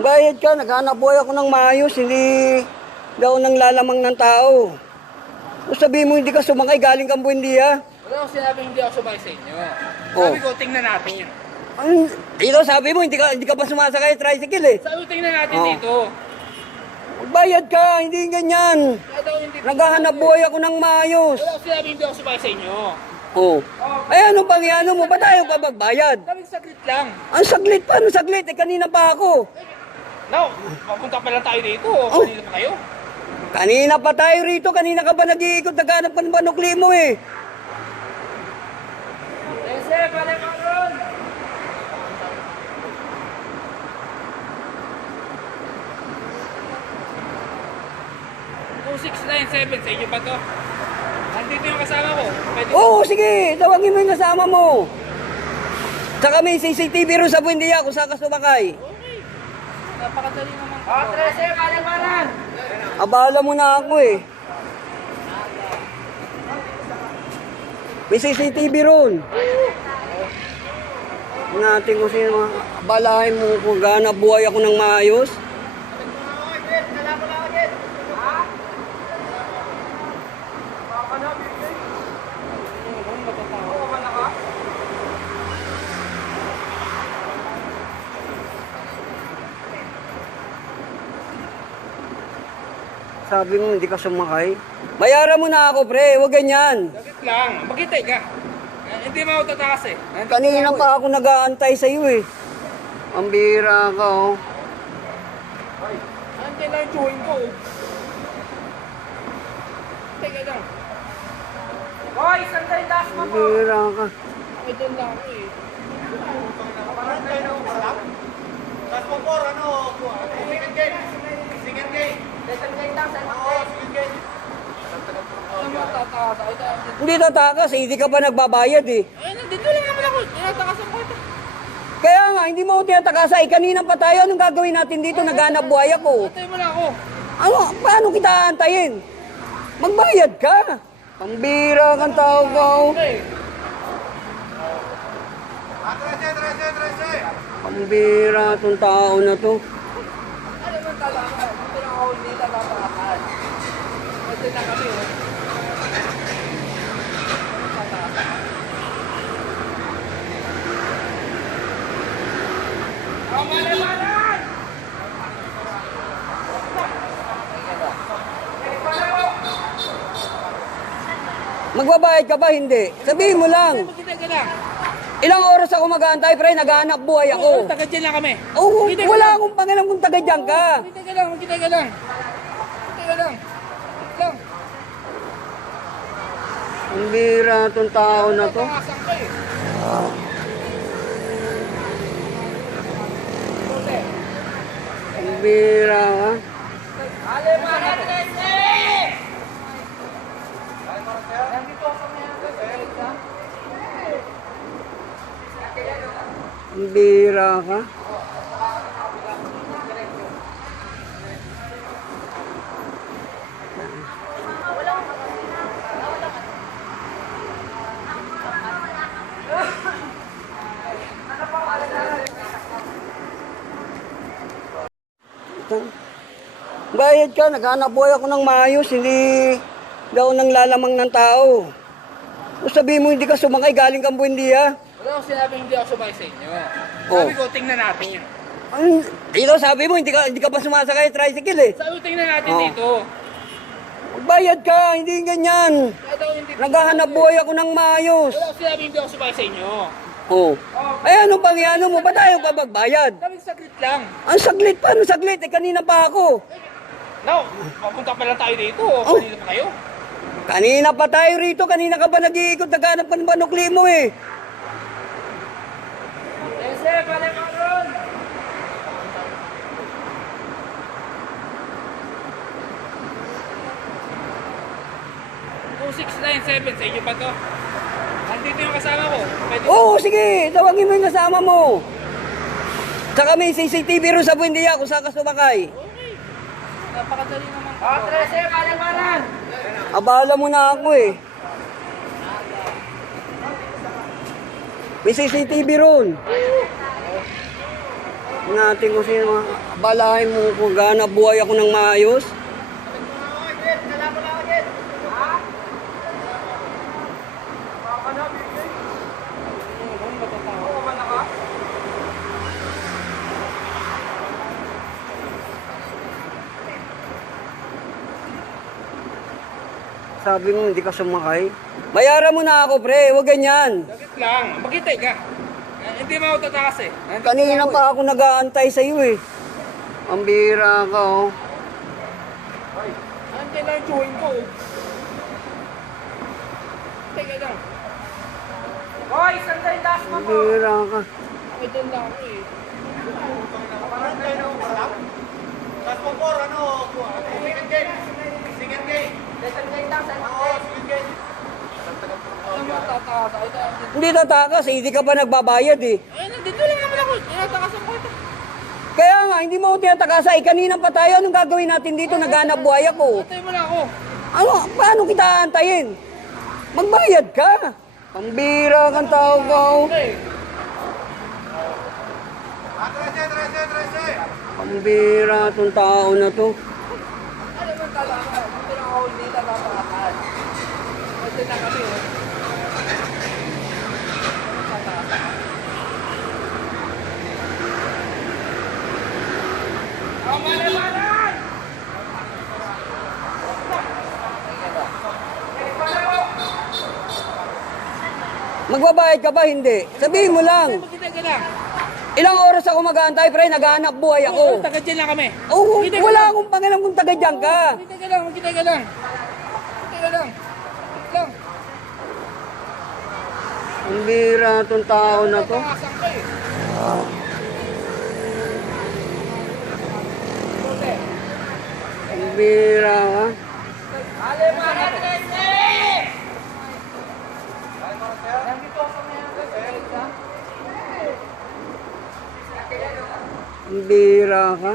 Bayad ka, naghanap buhay ako ng maayos, hindi daw nang lalamang ng tao. Kung sabihin mo hindi ka sumakay, galing kang Buendia. Wala akong sinabi hindi ako sumakay sa inyo. Oh. Sabi ko, tingnan natin yan. Dito sabi mo, hindi ka pa sumasakay tricycle eh. Sabi ko, tingnan natin Oh. dito. Magbayad ka, hindi ganyan. Kaya daw hindi. Naghahanap buhay ako ng maayos. Wala akong sinabi hindi ako sumakay sa inyo. Oh. Ay ano pang ano mo, ba tayo pa magbayad? Sabi ko, saglit lang. Ang saglit pa, ano saglit? Eh kanina pa ako. No, papunta pa lang tayo dito. Oh. Kanina pa kayo. Kanina pa tayo rito, kanina ka ba nag-iikot, naghanap ka ng panukli mo eh. Ese, pala ka ron. 2697, sa inyo ba to? Nandito yung kasama ko. Pwede Oo, sige, tawagin mo yung kasama mo. Tsaka may CCTV rin sa Buendia kung saan ka sumakay. Okay. Napakadali naman. Oh, 13, palimanan. Abala mo na ako eh. May CCTV ron. Natin kung sino, abalahin mo kung gana buhay ako ng maayos. Sabi mo hindi ka sumakay. Bayaran mo na ako pre, huwag ganyan. Saglit lang. Maghintay ka. Hindi mo ako tatakas eh. Nandito Kanina ako pa ako nag-aantay sa iyo eh. Ang bira ka oh. Antay lang yung chewing ko. Teka lang. Hoy, sandali last mo Ang po. bira ka. Ay, dyan lang ako eh. Last mo po, ano? Second game. Second game. Second grade lang, second grade. Second game. Ano mo tatakas? Ay, Hindi tatakas, hindi ka pa nagbabayad eh. nandito lang naman ako. Tinatakasan ko ito. Kaya nga, hindi mo ako tinatakasa. Eh, kanina pa tayo, anong gagawin natin dito? Naghanap buhay ako. Antay mo lang ako. Ano, paano kita aantayin? Magbayad ka. Pambira kang tao ka oh. Okay. Trece. Pambira tong tao na to. Ano man talaga? Dito lang ako hindi tatakasan. Kasi na kami oh. Oh, maliwanag! Magbabayad ka ba? Hindi. Sabihin mo lang. Magkita ka lang. Ilang oras ako mag-aantay, pre? Naghahanap buhay Oo, ako. taga dyan lang kami. Oh, Magkita ka wala lang. akong pangalam kung taga dyan ka. Magkita ka lang, magkita ka lang. Magkita ka lang. Lang. Ang bira tong tao na to. Tatakasan ko eh. Ang bira ha. Alimanag, Trece! Nandito ako ngayon. Ang bira ka. Bayad ka, naghanap buhay ako ng maayos, hindi daw nang lalamang ng tao. Kung sabihin mo hindi ka sumakay, galing kang Buendia. Wala akong sinabi hindi ako sumakay sa inyo. Oh. Sabi ko, tingnan natin yan. Dito sabi mo, hindi ka pa sumasakay tricycle eh. Sabi ko, tingnan natin Oh. dito. Magbayad ka, hindi ganyan. Kaya daw hindi. Naghahanap buhay ako ng maayos. Wala akong sinabi hindi ako sumakay sa inyo. Oh. Ay ano pang ano mo, ba tayo pa magbayad? Sabi ko, saglit lang. Ang saglit pa, ano saglit? Eh kanina pa ako. No, papunta pa lang tayo dito. Oh. Kanina pa kayo. Kanina pa tayo rito, kanina ka ba nag-iikot, naghanap ka ng panukli mo eh. Ese, pala ka ron. Oh, 2697, sa inyo ba to? Nandito yung kasama ko. Pwede Oo, sige, tawagin mo yung kasama mo. Tsaka may CCTV rin sa Buendia kung saan ka sumakay. Okay. Napakadali naman. Oh, 13, palimanan. Abala mo na ako eh. May CCTV ron. natin kung sino. Balahin mo kung gana buhay ako ng maayos. Sabi mo hindi ka sumakay. Bayaran mo na ako, pre. Huwag ganyan. Saglit lang. Maghintay ka. Hindi mo ako tatakas eh. Kanina pa ako nag-aantay sa iyo eh. Ang bira ka oh. Andiyan lang yung chewing ko. Teka lang. Hoy, sandali taas mo Ang po. bira ka. Ito lang ako eh. Last po, por, ano? Second game. Second game. Oo, second game. Ano mo tatakas? Hindi tatakas eh. Hindi ka pa nagbabayad eh. Eh, nandito lang naman ako. Tinatakasan ko ito. Kaya nga, hindi mo ako tinatakasa. Eh, kanina pa tayo. Anong gagawin natin dito? Naghanap buhay ako. Antay mo na ako. Ano? Paano kita aantayin? Magbayad ka. Pambira kang tao ka oh. Okay. Trece. Pambira itong tao na to. Ano mo tatakas? Dito lang ako hindi tatatakas. Ito na kami eh. Magbabayad ka ba? Hindi. Sabihin mo lang. Maghintay ka lang. Ilang oras ako mag-aantay, pre? Naghahanap buhay Oo, ako. taga dyan lang kami. Oh, Maghintay ka wala lang. akong pangalam kung taga dyan ka. Maghintay ka lang. Maghintay ka lang. Maghintay ka lang. Lang. Ang bira itong tao na to. Tatakasan ka eh. Bote. Ang bira ka. Ale, mga Trece! Nandito ako ngayon. Ang bira ka.